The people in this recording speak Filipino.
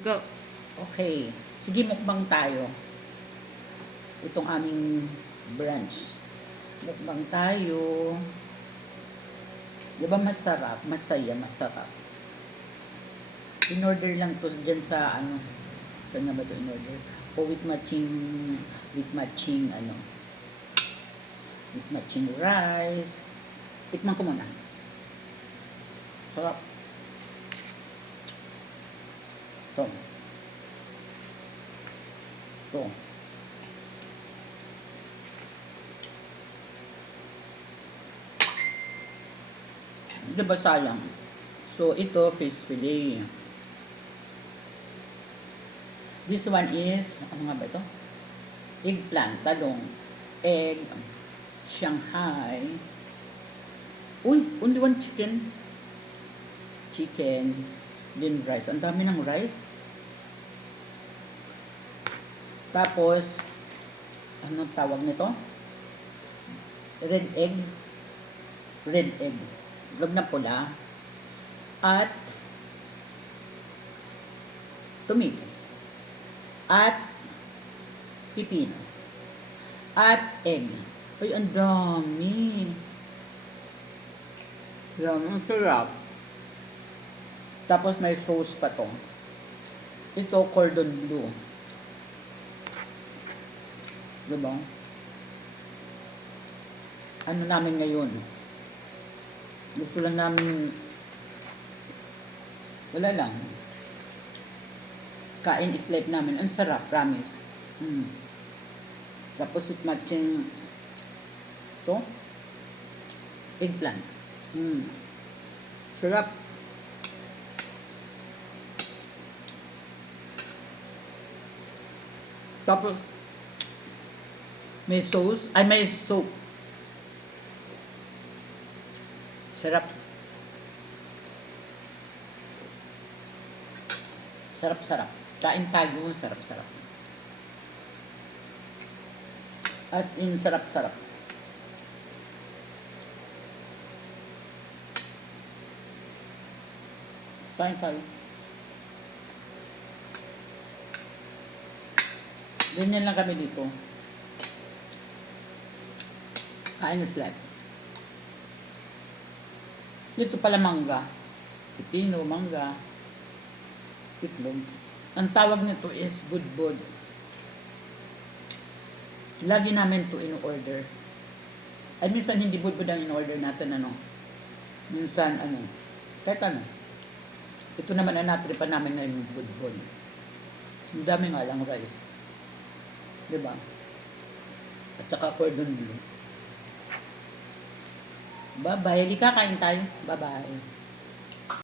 Go. Okay. Sige, mukbang tayo. Itong aming brunch. Mukbang tayo. Di ba masarap? Masaya, masarap. In-order lang to dyan sa ano. Saan nga ba ito in-order? O with matching ano. With matching rice. Tikman ko muna. Sarap. Ito. Ito. Diba sayang? So, ito, fish fillet. This one is, ano nga ba ito? Eggplant, talong, egg, Shanghai. Uy, only one chicken. Chicken, then rice. Ang dami ng rice. Tapos, anong tawag nito? Red egg. Red egg. Itlog na pula. At tomato. At pipino. At egg. Ay, ang dami. Yan, ang sarap. Tapos may sauce pa to. Ito, cordon bleu. Diba? Ano namin ngayon? Gusto lang namin wala lang. Kain is life namin. Ang sarap, promise. Tapos it matching to eggplant. Sarap. Tapos may sauce, ay may soup. Sarap. Sarap-sarap. Kain tayo, sarap-sarap. As in, sarap-sarap. Kain tayo. Ganyan lang kami dito. Kain is life. Dito pala mangga. Pipino, mangga. Itlog. Ang tawag nito is budbud. Lagi namin to in-order. Ay, minsan hindi budbud ang in-order natin, ano. Minsan, ano. Kahit ano. Ito naman ang natripan namin na yung budbud. Ang dami nga lang rice. Diba? At saka cordon bleu. Bye-bye. Hindi kakain tayo. Bye-bye.